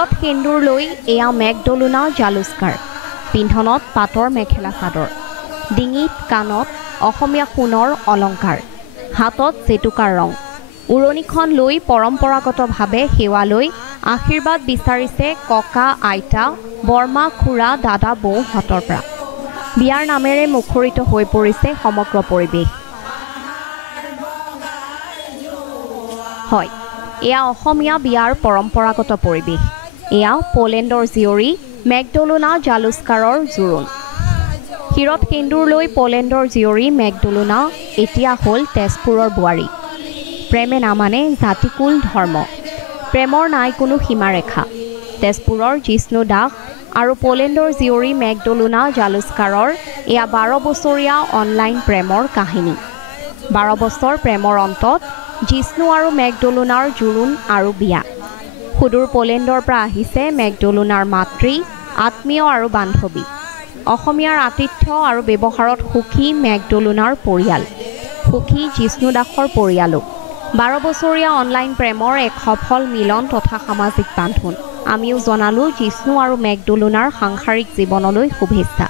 শিৰত সেন্দুৰ লৈ এয়া মেঘদলুনা জালুস্কাৰ পিন্ধনত পাটৰ মেখেলা চাদৰ ডিঙিত কাণত অসমীয়া সোণৰ অলংকাৰ হাতত জেতুকাৰ ৰং উৰণিখন লৈ পৰম্পৰাগতভাৱে সেৱা লৈ আশীৰ্বাদ বিচাৰিছে ককা আইতা বৰমা খুৰা দাদা বৌহঁতৰ পৰা বিয়াৰ নামেৰে মুখৰিত হৈ পৰিছে সমগ্ৰ পৰিৱেশ হয় এয়া অসমীয়া বিয়াৰ পৰম্পৰাগত পৰিৱেশ এয়া পোলেণ্ডৰ জীয়ৰী মেঘদলুনা জালুস্কাৰৰ জোৰোণ শিৰত সেন্দুৰ লৈ পোলেণ্ডৰ জীয়ৰী মেঘদলুনা এতিয়া হ'ল তেজপুৰৰ বোৱাৰী প্ৰেমে নামানে জাতিকুল ধৰ্ম প্ৰেমৰ নাই কোনো সীমাৰেখা তেজপুৰৰ জিষ্ণু দাস আৰু পোলেণ্ডৰ জীয়ৰী মেঘদলুনা জালুস্কাৰৰ এয়া 12 বছৰীয়া অনলাইন প্ৰেমৰ কাহিনী 12 বছৰ প্ৰেমৰ অন্তত জিষ্ণু আৰু মেঘদলুনাৰ জোৰোণ আৰু বিয়া সুদূৰ পোলেণ্ডৰ পৰা আহিছে মেঘদলুনাৰ মাতৃ আত্মীয় আৰু বান্ধৱী অসমীয়াৰ আতিথ্য আৰু ব্যৱহাৰত সুখী মেঘদলুনাৰ পৰিয়াল সুখী জিষ্ণু দাসৰ পৰিয়ালো 12 বছৰীয়া অনলাইন প্ৰেমৰ এক সফল মিলন তথা সামাজিক বান্ধোন আমিও জনালো জিষ্ণু আৰু মেঘদলুনাৰ সাংসাৰিক জীৱনলৈ শুভেচ্ছা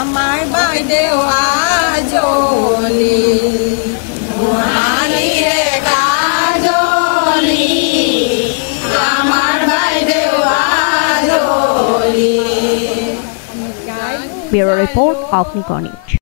আমাৰ বাইদেও আজলি গোহালি ৰে কাজলি আমাৰ বাইদেও আজলি Bureau Report of Nikkor News